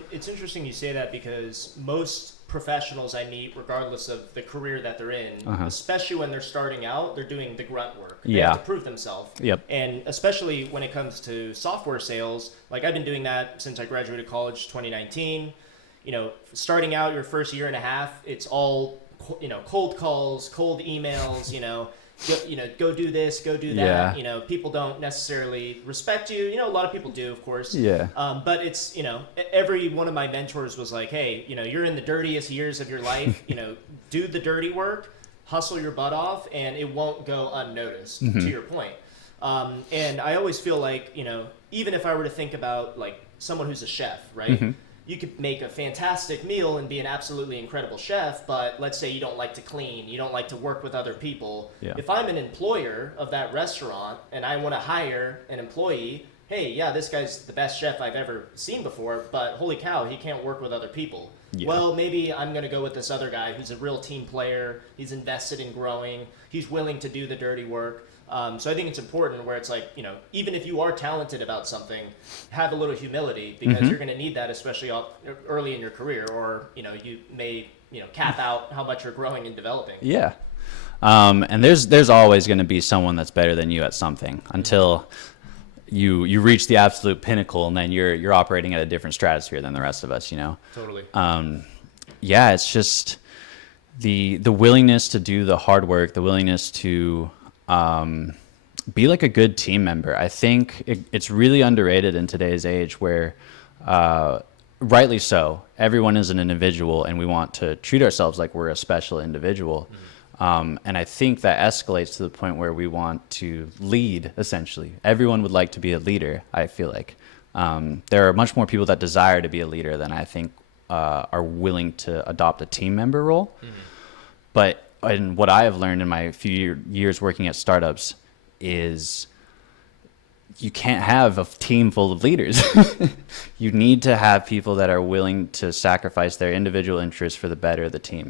and it's interesting you say that because most professionals I meet, regardless of the career that they're in, especially when they're starting out, they're doing the grunt work. They have to prove themselves. Yep. And especially when it comes to software sales, like I've been doing that since I graduated college 2019. You know, starting out your first year and a half, it's all, you know, cold calls, cold emails, go do this, go do that. Yeah. You know, people don't necessarily respect you. You know, a lot of people do, of course. Yeah. But it's, you know, every one of my mentors was like, hey, you know, you're in the dirtiest years of your life. You know, do the dirty work, hustle your butt off, and it won't go unnoticed, to your point. And I always feel like, you know, even if I were to think about like someone who's a chef, right? You could make a fantastic meal and be an absolutely incredible chef, but let's say you don't like to clean, you don't like to work with other people. Yeah. If I'm an employer of that restaurant and I want to hire an employee, hey, yeah, this guy's the best chef I've ever seen before, but holy cow, he can't work with other people. Yeah. Well, maybe I'm going to go with this other guy who's a real team player, he's invested in growing, he's willing to do the dirty work. So I think it's important where it's like, you know, even if you are talented about something, have a little humility because you're going to need that, especially early in your career, or, you know, you may, you know, cap out how much you're growing and developing. Yeah. And there's always going to be someone that's better than you at something until you reach the absolute pinnacle, and then you're operating at a different stratosphere than the rest of us, you know? Totally. Yeah, it's just the willingness to do the hard work, the willingness to be like a good team member. I think it's really underrated in today's age where, rightly so, everyone is an individual and we want to treat ourselves like we're a special individual. And I think that escalates to the point where we want to lead, essentially. Everyone would like to be a leader, I feel like. There are much more people that desire to be a leader than I think are willing to adopt a team member role. But and what I have learned in my few years working at startups is you can't have a team full of leaders. You need to have people that are willing to sacrifice their individual interests for the better of the team.